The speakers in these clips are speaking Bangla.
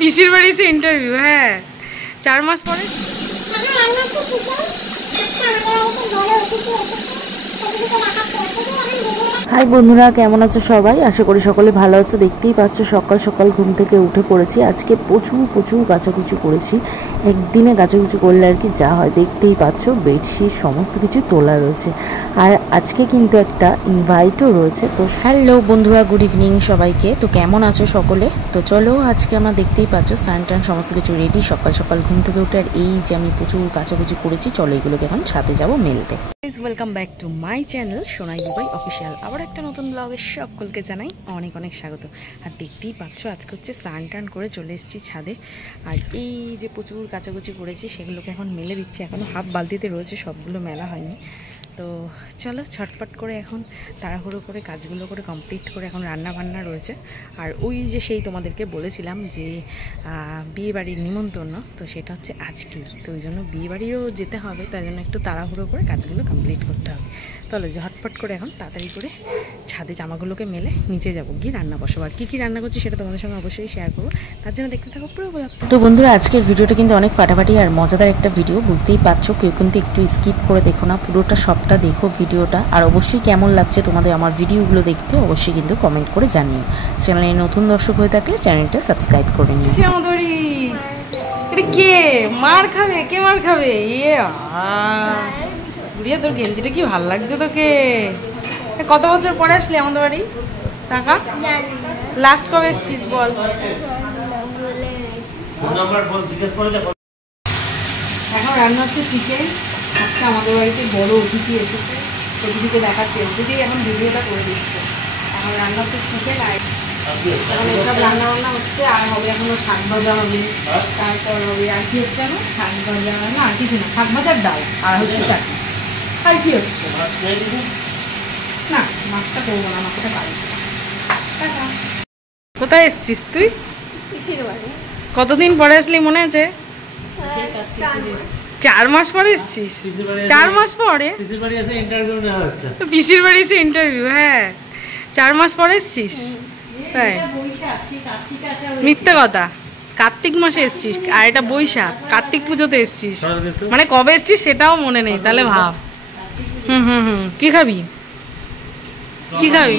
পিসির বাড়ি এসে ইন্টারভিউ। হ্যাঁ, 4 মাস পরে। হাই বন্ধুরা, কেমন আছো সবাই? আশা করি সকলে ভালো আছো। দেখতেই পাচ্ছ সকাল সকাল ঘুম থেকে উঠে পড়েছি। আজকে প্রচুর কাচাকুচি করেছি। একদিনে কাচাকুচি করলে আর কি যা হয়, দেখতেই পাচ্ছ বেডশিট সমস্ত কিছু তোলা রয়েছে। আর আজকে কিন্তু একটা ইনভাইটও রয়েছে। তো হ্যালো বন্ধুরা, গুড ইভিনিং সবাইকে। তো কেমন আছো সকলে? তো চলো, আজকে আমরা দেখতেই পাচ্ছ স্নান সমস্ত কিছু রেডি। সকাল সকাল ঘুম থেকে উঠে আর এই যে আমি প্রচুর কাচাকুচি করেছি, চলো এগুলোকে এখন ছাদে যাবো মেলতে। Welcome back to my channel Sonai Dubai official. আবার একটা নতুন ব্লগে সকলকে জানাই অনেক অনেক স্বাগত। আর দেখতেই পাচ্ছ আজকে হচ্ছে স্নান টান করে চলে এসেছি ছাদে। আর এই যে প্রচুর কাচাকুচি করেছি সেগুলোকে এখন মেলে দিচ্ছি। এখনও হাফ বালতিতে রয়েছে, সবগুলো মেলা হয়নি। তো চলো ছটপট করে এখন তাড়াহুড়ো করে কাজগুলো করে কমপ্লিট করে এখন রান্না বান্না রয়েছে। আর ওই যে সেই তোমাদেরকে বলেছিলাম যে বিয়েবাড়ির নিমন্ত্রণ, তো সেটা হচ্ছে আজকেই। তো ওই জন্য বিয়েবাড়িও যেতে হবে, তাই জন্য একটু তাড়াহুড়ো করে কাজগুলো কমপ্লিট করতে হবে। চলো ঝটপট করে এখন তাড়াতাড়ি করে ছাদে জামাগুলোকে মেলে নিচে যাবো, গিয়ে রান্না বসাবো। আর কী রান্না করছি সেটা তোমাদের সঙ্গে অবশ্যই শেয়ার করবো, তার জন্য দেখতে থাকো পুরো ব্লগটা। তো বন্ধুরা, আজকের ভিডিওটা কিন্তু অনেক ফাটাফাটি আর মজাদার একটা ভিডিও, বুঝতেই পারছো। কেউ কিন্তু একটু স্কিপ করে দেখো না, পুরোটা সবটা দেখো ভিডিওটা। আর অবশ্যই কেমন লাগছে তোমাদের আমার ভিডিওগুলো দেখতে অবশ্যই কিন্তু কমেন্ট করে জানিও। চ্যানেলে নতুন দর্শক হয়ে থাকলে চ্যানেলটা সাবস্ক্রাইব করে নিও। এটা কে মার খাবে? কে মার খাবে? বুড়িয়া, তোর গেঞ্জিটা কি ভাল লাগছে তোকে। কত বছর পরে আসলি আমাদের বাড়ি? টাকা লাস্ট কবে এসছিস বল? এখন রান্না হচ্ছে চিকেন। আজকে আমাদের বাড়িতে বড় অতিথি এসেছে, অতিথিকে দেখাচ্ছে। অতিথি এখন ভিডিওটা করে দিচ্ছে। এখন রান্না হচ্ছে চিকেন, আর এখন এইসব রান্না বান্না হচ্ছে। আর হবে এখনো শাক ভাজা হবে, তারপর হবে আর কি হচ্ছে না শাক ভাজা না, আর কিছু না, শাক ভাজার ডাল আর হচ্ছে চাটনি। আর কি হচ্ছে না, মাছটা করবো না, মাছটা পারি। কোথায় এসছিস তুই? কতদিন পরে আসলি মনে আছে? 4 মাস পরে এসছিস? 4 মাস পরে পিসির বাড়ি এসে ইন্টারভিউ। হ্যাঁ, 4 মাস পরে এসছিস? তাই মিথ্যে কথা। কার্তিক মাসে এসছিস, আর এটা বৈশাখ, কার্তিক পুজোতে এসছিস। মানে কবে এসছিস সেটাও মনে নেই, তাহলে ভাব। কি খাবি? কি খাবি?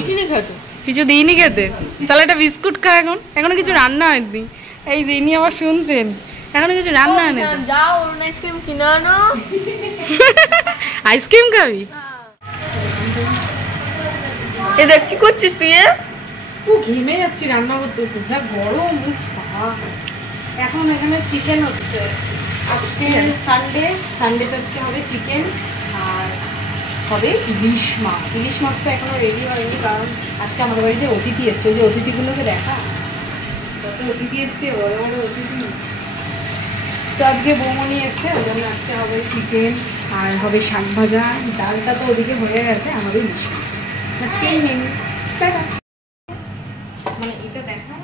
কিছু দিইনি খেতে, তাহলে একটা বিস্কুট খা। এখনো কিছু রান্না হয়নি। এই যে ইনি আবার শুনছেন, এখনো কিছু রান্না হয়নি। আইসক্রিম কিনে আনো। আইসক্রিম খাবি? এই দেখ কি করছিস তুই? ঘেমে যাচ্ছি রান্না করতে, যা গরম। এখন এখানে চিকেন হচ্ছে। আজকে সানডেতে আজকে হবে চিকেন, আর হবে ইলিশ মাছ। ইলিশ মাছটা এখনো রেডি হয়নি, কারণ আজকে আমাদের বাড়িতে অতিথি এসছে। ওই যে অতিথিগুলোকে দেখা, কত অতিথি এসছে, বড় বড় অতিথি। তো আজকে বৌমনি এসছে, ওই জন্য আজকে হবে চিকেন আর হবে শাক ভাজা। ডালটা তো ওদিকে হয়ে গেছে, আমাদের ইলিশ মাছ আজকেই মেনু। মানে এটা দেখা।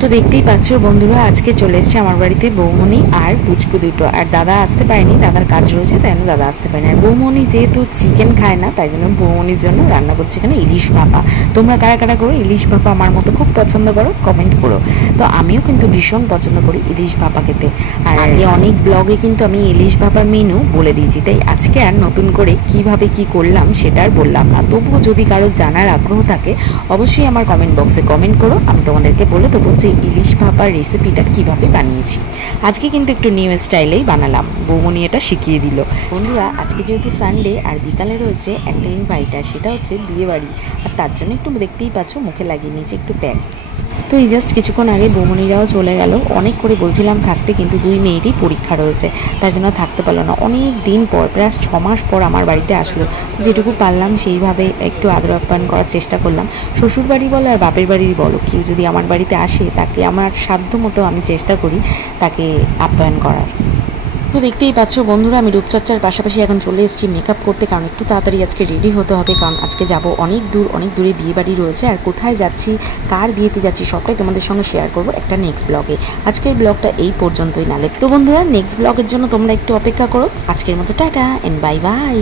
তো দেখতেই পাচ্ছ বন্ধুরা, আজকে চলে এসছে আমার বাড়িতে বৌমনি আর পুচকু দুটো। আর দাদা আসতে পারেনি, দাদার কাজ রয়েছে, তাই জন্য দাদা আসতে পারেনি। আর বৌমনি যেহেতু চিকেন খায় না, তাই জন্য বৌমনির জন্য রান্না করছে এখানে ইলিশ ভাপা। তোমরা কারা কারা করো ইলিশ ভাপা আমার মতো খুব পছন্দ করো, কমেন্ট করো। তো আমিও কিন্তু ভীষণ পছন্দ করি ইলিশ ভাপা খেতে। আর আগে অনেক ব্লগে কিন্তু আমি ইলিশ ভাপার মেনু বলে দিয়েছি, তাই আজকে আর নতুন করে কিভাবে কি করলাম সেটা আর বললাম না। তবুও যদি কারো জানার আগ্রহ থাকে অবশ্যই আমার কমেন্ট বক্সে কমেন্ট করো, আমি তোমাদেরকে বলে দেবো যে ইলিশ ভাপার রেসিপিটা কিভাবে বানিয়েছি। আজকে কিন্তু একটু নিউ স্টাইলেই বানালাম, বৌমনি এটা শিখিয়ে দিল। বন্ধুরা, আজকে যেহেতু সানডে আর বিকালে রয়েছে একটা ইনভাইট, আর সেটা হচ্ছে বিয়ে বাড়ি। আর তার জন্য একটু দেখতেই পাচ্ছ মুখে লাগিয়ে নিয়েছে একটু প্যাক। তো এই জাস্ট কিছুক্ষণ আগে বৌমনিরাও চলে গেল। অনেক করে বলছিলাম থাকতে, কিন্তু 2 মেয়েরই পরীক্ষা রয়েছে, তাই জন্য থাকতে পারলো না। অনেক দিন পর, প্রায় 6 মাস পর আমার বাড়িতে আসলো। তো যেটুকু পারলাম সেইভাবে একটু আদর আপ্যায়ন করার চেষ্টা করলাম। শ্বশুর বাড়ি বলো আর বাপের বাড়ির বলো, কেউ যদি আমার বাড়িতে আসে তাকে আমার সাধ্য মতো আমি চেষ্টা করি তাকে আপ্যায়ন করার। তো দেখতেই পাচ্ছ বন্ধুরা, আমি রূপচর্চার পাশাপাশি এখন চলে এসেছি মেকআপ করতে, কারণ একটু তাড়াতাড়ি আজকে রেডি হতে হবে। কারণ আজকে যাব অনেক দূরে বিয়ে বাড়ি রয়েছে। আর কোথায় যাচ্ছি, কার বিয়েতে যাচ্ছি, সবটাই তোমাদের সঙ্গে শেয়ার করবো একটা নেক্সট ব্লগে। আজকের ব্লগটা এই পর্যন্তই নালে। তো বন্ধুরা, নেক্সট ব্লগের জন্য তোমরা একটু অপেক্ষা করো। আজকের মতো টাটা এন্ড বাই বাই।